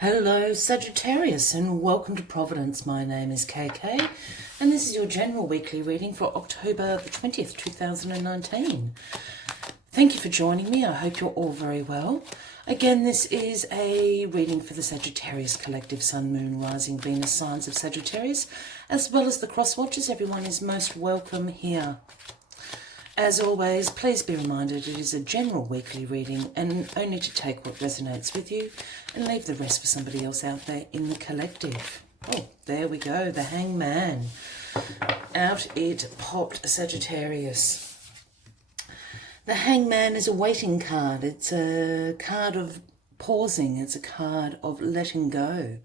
Hello Sagittarius and welcome to Providence. My name is KK and this is your general weekly reading for October the 20th, 2019. Thank you for joining me. I hope you're all very well. Again, this is a reading for the Sagittarius collective, Sun, Moon, Rising, Venus signs of Sagittarius, as well as the cross watchers. Everyone is most welcome here. As always, please be reminded it is a general weekly reading and only to take what resonates with you and leave the rest for somebody else out there in the collective. Oh, there we go, the Hangman. Out it popped, Sagittarius. The Hangman is a waiting card. It's a card of pausing. It's a card of letting go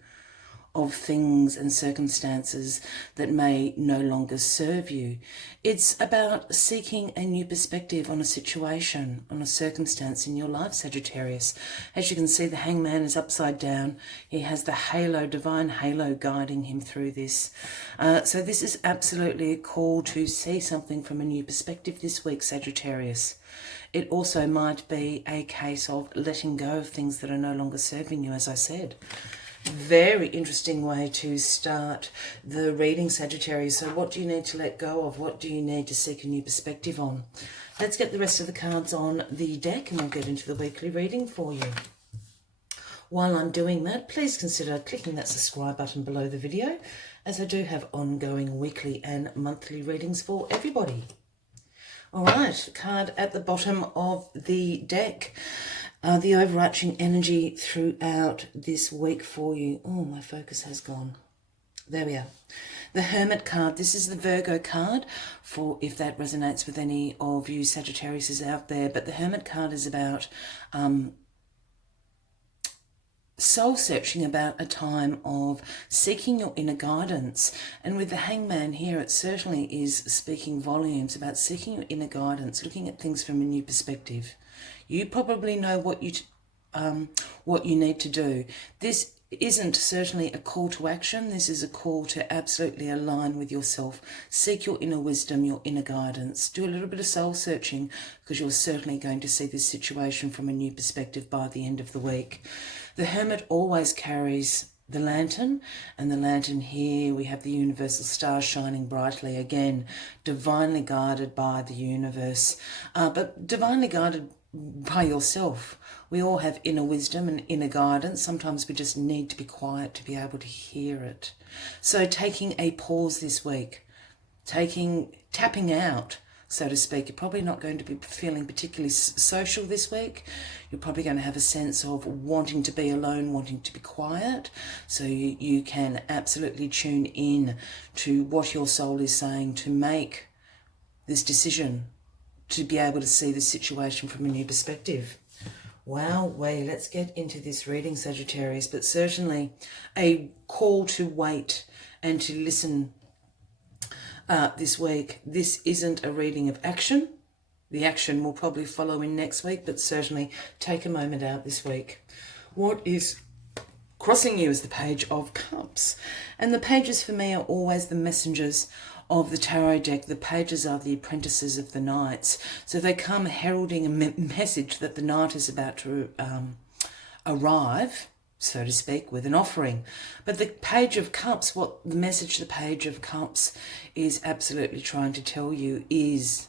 of things and circumstances that may no longer serve you. It's about seeking a new perspective on a situation, on a circumstance in your life, Sagittarius. As you can see, the Hangman is upside down. He has the halo, divine halo, guiding him through this. So this is absolutely a call to see something from a new perspective this week, Sagittarius. It also might be a case of letting go of things that are no longer serving you, as I said. Very interesting way to start the reading, Sagittarius. So what do you need to let go of? What do you need to seek a new perspective on? Let's get the rest of the cards on the deck and we'll get into the weekly reading for you. While I'm doing that, please consider clicking that subscribe button below the video, as I do have ongoing weekly and monthly readings for everybody. All right, card at the bottom of the deck. The overarching energy throughout this week for you. Oh, my focus has gone. There we are. The Hermit card. This is the Virgo card, for if that resonates with any of you Sagittarius out there. But the Hermit card is about soul searching, about a time of seeking your inner guidance. And with the Hangman here, it certainly is speaking volumes about seeking your inner guidance, looking at things from a new perspective. You probably know what you need to do. This isn't certainly a call to action. This is a call to absolutely align with yourself. Seek your inner wisdom, your inner guidance. Do a little bit of soul searching, because you're certainly going to see this situation from a new perspective by the end of the week. The Hermit always carries the lantern, and the lantern here we have the universal star shining brightly, again divinely guided by the universe, but divinely guided by yourself. We all have inner wisdom and inner guidance. Sometimes we just need to be quiet to be able to hear it. So taking a pause this week, tapping out, so to speak. You're probably not going to be feeling particularly social this week. You're probably going to have a sense of wanting to be alone, wanting to be quiet. So you can absolutely tune in to what your soul is saying to make this decision, to be able to see the situation from a new perspective. Wow, let's get into this reading, Sagittarius, but certainly a call to wait and to listen this week. This isn't a reading of action. The action will probably follow in next week, but certainly take a moment out this week. What is crossing you is the Page of Cups. And the pages for me are always the messengers of the tarot deck. The pages are the apprentices of the knights. So they come heralding a message that the knight is about to arrive, so to speak, with an offering. But the Page of Cups, what the message the Page of Cups is absolutely trying to tell you is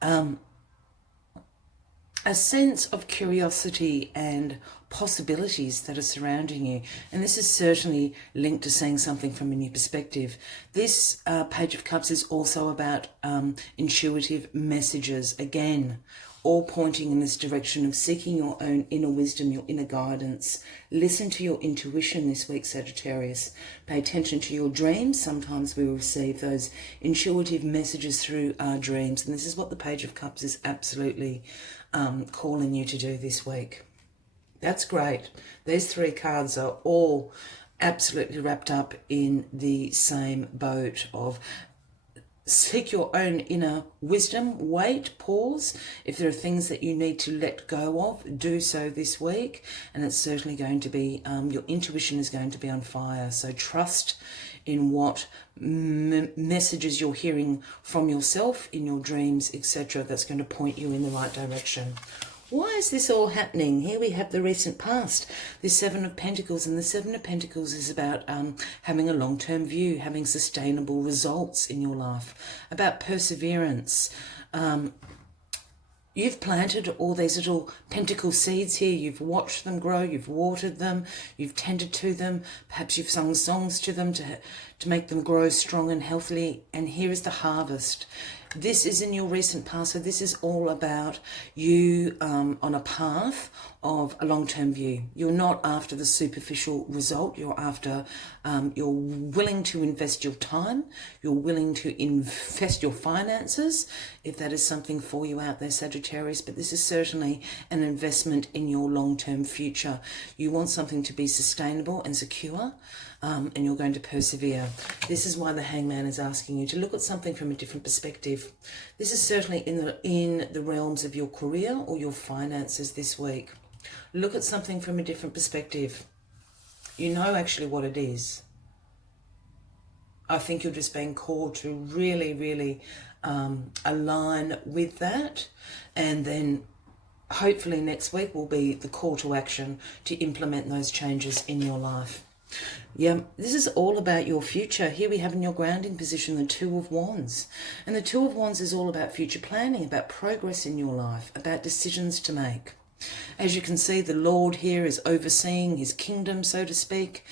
a sense of curiosity and possibilities that are surrounding you. And this is certainly linked to seeing something from a new perspective. This Page of Cups is also about intuitive messages, again, all pointing in this direction of seeking your own inner wisdom, your inner guidance. Listen to your intuition this week, Sagittarius. Pay attention to your dreams. Sometimes we receive those intuitive messages through our dreams. And this is what the Page of Cups is absolutely calling you to do this week. That's great. These three cards are all absolutely wrapped up in the same boat of seek your own inner wisdom, wait, pause. If there are things that you need to let go of, do so this week. And it's certainly going to be, your intuition is going to be on fire. So trust in what messages you're hearing from yourself, in your dreams, etc. That's going to point you in the right direction. Why is this all happening? Here we have the recent past, the Seven of Pentacles, and the Seven of Pentacles is about having a long-term view, having sustainable results in your life, about perseverance. You've planted all these little pentacle seeds here. You've watched them grow. You've watered them. You've tended to them. Perhaps you've sung songs to them to make them grow strong and healthily. And here is the harvest. This is in your recent past. So this is all about you on a path of a long-term view. You're not after the superficial result. You're after, you're willing to invest your time. You're willing to invest your finances, if that is something for you out there, Sagittarius. But this is certainly an investment in your long-term future. You want something to be sustainable and secure, and you're going to persevere. This is why the Hangman is asking you to look at something from a different perspective. This is certainly in the realms of your career or your finances this week. Look at something from a different perspective. You know actually what it is. I think you're just being called to really, really align with that, and then hopefully next week will be the call to action to implement those changes in your life. Yeah, this is all about your future. Here we have in your grounding position the Two of Wands. And the Two of Wands is all about future planning, about progress in your life, about decisions to make. As you can see, the Lord here is overseeing his kingdom, so to speak.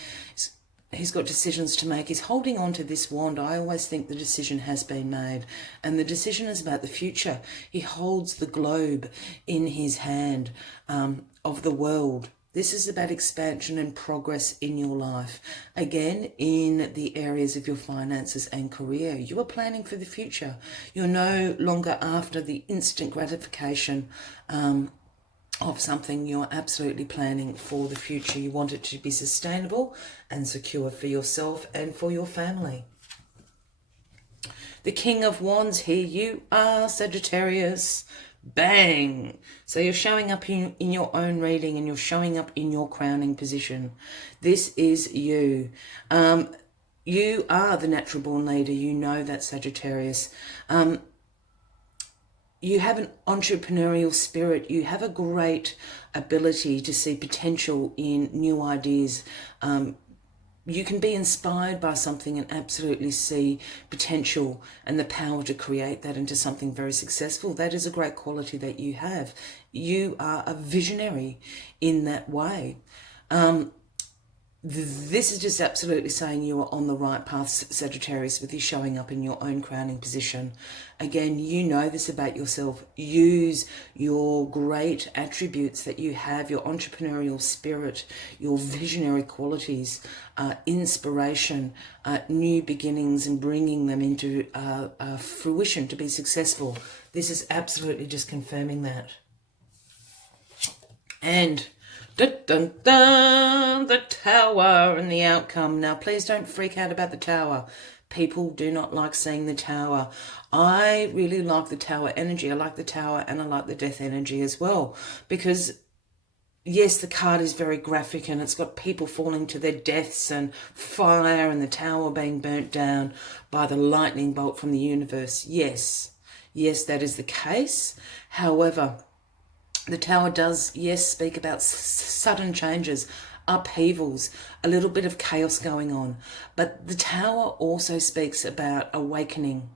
He's got decisions to make. He's holding on to this wand. I always think the decision has been made. And the decision is about the future. He holds the globe in his hand of the world. This is about expansion and progress in your life. Again, in the areas of your finances and career. You are planning for the future. You're no longer after the instant gratification of something. You're absolutely planning for the future. You want it to be sustainable and secure for yourself and for your family. The King of Wands, here you are, Sagittarius. Bang! So you're showing up in your own reading, and you're showing up in your crowning position. This is you. You are the natural born leader. You know that, Sagittarius. You have an entrepreneurial spirit. You have a great ability to see potential in new ideas. You can be inspired by something and absolutely see potential and the power to create that into something very successful. That is a great quality that you have. You are a visionary in that way. This is just absolutely saying you are on the right path, Sagittarius, with you showing up in your own crowning position. Again, you know this about yourself. Use your great attributes that you have, your entrepreneurial spirit, your visionary qualities, inspiration, new beginnings, and bringing them into fruition to be successful. This is absolutely just confirming that. And dun, dun, dun, the Tower and the outcome. Now, please don't freak out about the Tower. People do not like seeing the Tower. I really like the Tower energy. I like the Tower and I like the Death energy as well. Because, yes, the card is very graphic and it's got people falling to their deaths and fire and the Tower being burnt down by the lightning bolt from the universe. Yes, that is the case. However, the Tower does, yes, speak about sudden changes, upheavals, a little bit of chaos going on. But the Tower also speaks about awakening,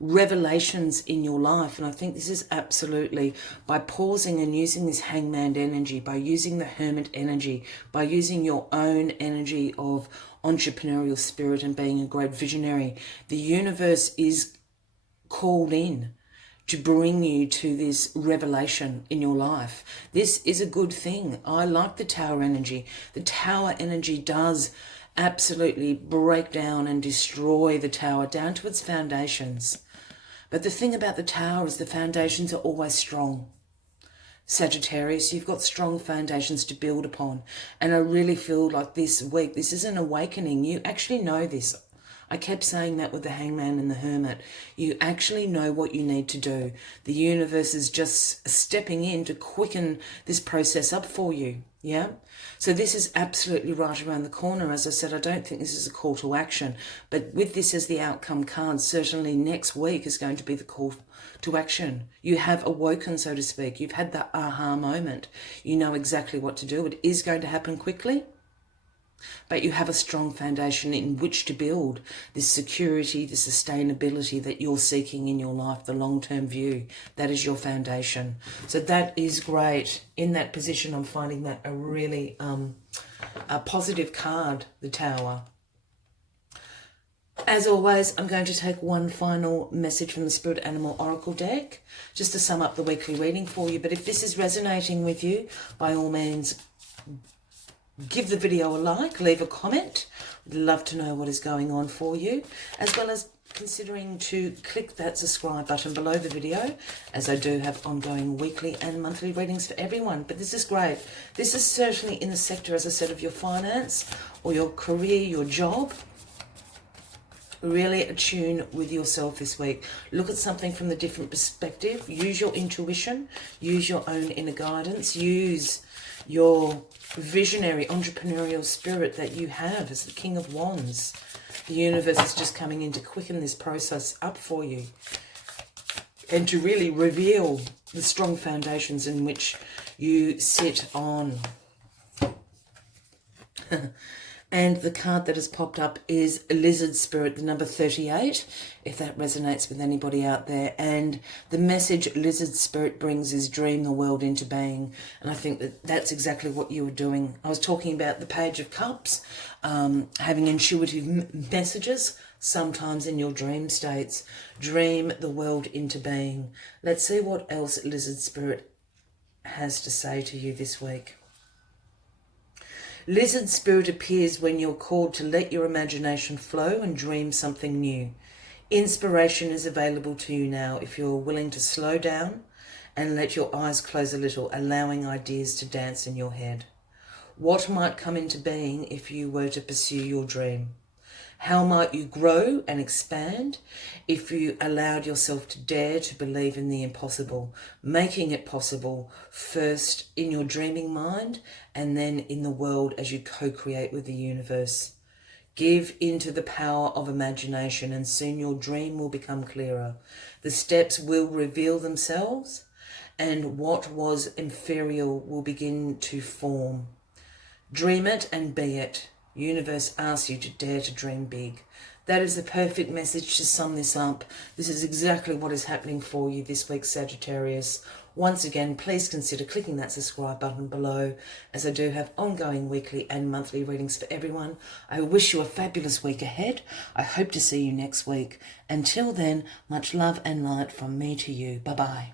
revelations in your life. And I think this is absolutely, by pausing and using this Hangman energy, by using the Hermit energy, by using your own energy of entrepreneurial spirit and being a great visionary, the universe is called in to bring you to this revelation in your life. This is a good thing. I like the Tower energy. The Tower energy does absolutely break down and destroy the Tower down to its foundations. But the thing about the Tower is the foundations are always strong. Sagittarius, you've got strong foundations to build upon. And I really feel like this week, this is an awakening. You actually know this. I kept saying that with the Hangman and the Hermit. You actually know what you need to do. The universe is just stepping in to quicken this process up for you. Yeah. So this is absolutely right around the corner. As I said, I don't think this is a call to action, but with this as the outcome card, certainly next week is going to be the call to action. You have awoken, so to speak. You've had that aha moment. You know exactly what to do. It is going to happen quickly, but you have a strong foundation in which to build this security, the sustainability that you're seeking in your life, the long-term view. That is your foundation. So that is great. In that position, I'm finding that a really a positive card, the Tower. As always, I'm going to take one final message from the Spirit Animal Oracle deck, just to sum up the weekly reading for you. But if this is resonating with you, by all means, give the video a like, leave a comment. We'd love to know what is going on for you, as well as considering to click that subscribe button below the video, as I do have ongoing weekly and monthly readings for everyone. But this is great. This is certainly in the sector, as I said, of your finance or your career, your job. Really attune with yourself this week. Look at something from a different perspective. Use your intuition. Use your own inner guidance. Use your visionary, entrepreneurial spirit that you have as the King of Wands. The universe is just coming in to quicken this process up for you and to really reveal the strong foundations in which you sit on. And the card that has popped up is Lizard Spirit, the number 38, if that resonates with anybody out there. And the message Lizard Spirit brings is dream the world into being. And I think that that's exactly what you were doing. I was talking about the Page of Cups, having intuitive messages, sometimes in your dream states. Dream the world into being. Let's see what else Lizard Spirit has to say to you this week. Lizard Spirit appears when you're called to let your imagination flow and dream something new. Inspiration is available to you now if you're willing to slow down and let your eyes close a little, allowing ideas to dance in your head. What might come into being if you were to pursue your dream? How might you grow and expand if you allowed yourself to dare to believe in the impossible, making it possible first in your dreaming mind and then in the world as you co-create with the universe? Give into the power of imagination and soon your dream will become clearer. The steps will reveal themselves and what was inferior will begin to form. Dream it and be it. Universe asks you to dare to dream big. That is the perfect message to sum this up. This is exactly what is happening for you this week, Sagittarius. Once again, please consider clicking that subscribe button below, as I do have ongoing weekly and monthly readings for everyone. I wish you a fabulous week ahead. I hope to see you next week. Until then, much love and light from me to you. Bye-bye.